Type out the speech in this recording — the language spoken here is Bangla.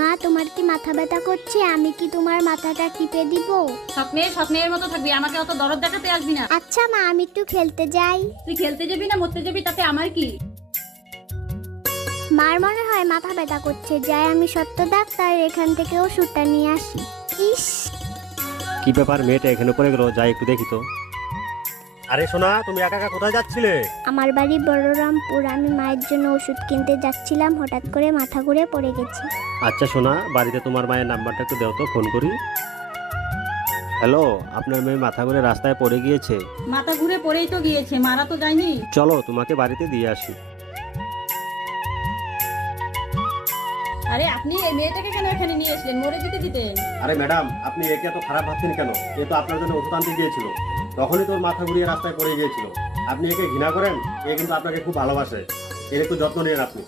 মা, তোমার কি মাথা ব্যথা করছে? আমি কি তোমার মাথাটা টিপে দিব? স্বপ্নের মতো থাকবি, আমাকে অত দরদ দেখাতে আসবি না। আচ্ছা মা, আমি একটু খেলতে যাই। তুই খেলতে যাবি না মরতে যাবি তাতে আমার কি? মার মনে হয় মাথা ব্যথা করছে, যাই আমি সত্য ডাক্তার এখান থেকে ওষুধটা নিয়ে আসি। ইস, কি ব্যাপার, মেয়েটা এখানে পড়ে গেল, যাই একটু দেখি তো। আরে সোনা, তুমি একা একা কোথায় যাচ্ছিলে? আমার বাড়ি বড়রামপুর। আমি মায়ের জন্য ওষুধ কিনতে যাচ্ছিলাম, হঠাৎ করে মাথা ঘুরে পড়ে গেছি। আচ্ছা সোনা, বাড়িতে তোমার মায়ের নাম্বারটা একটু দাও তো, ফোন করি। হ্যালো, আপনার মেয়ে মাথা ঘুরে রাস্তায় পড়ে গিয়েছে। মাথা ঘুরে পড়েই তো গিয়েছে, মারা তো যায়নি। চলো তোমাকে বাড়িতে দিয়ে আসি। আরে আপনি এই মেয়েটাকে কেন এখানে নিয়ে আসলেন? মরে যেতে দিতেন। আরে ম্যাডাম, আপনি একে এত খারাপ ভাবছেন কেন? এ তো আপনার জন্য ওষুধ আনতে গিয়েছিল, তখনই তোর মাথা ঘুরিয়ে রাস্তায় পড়ে গিয়েছিল। আপনি একে ঘৃণা করেন, এ কিন্তু আপনাকে খুব ভালোবাসে। এর একটু যত্ন নিন আপনি।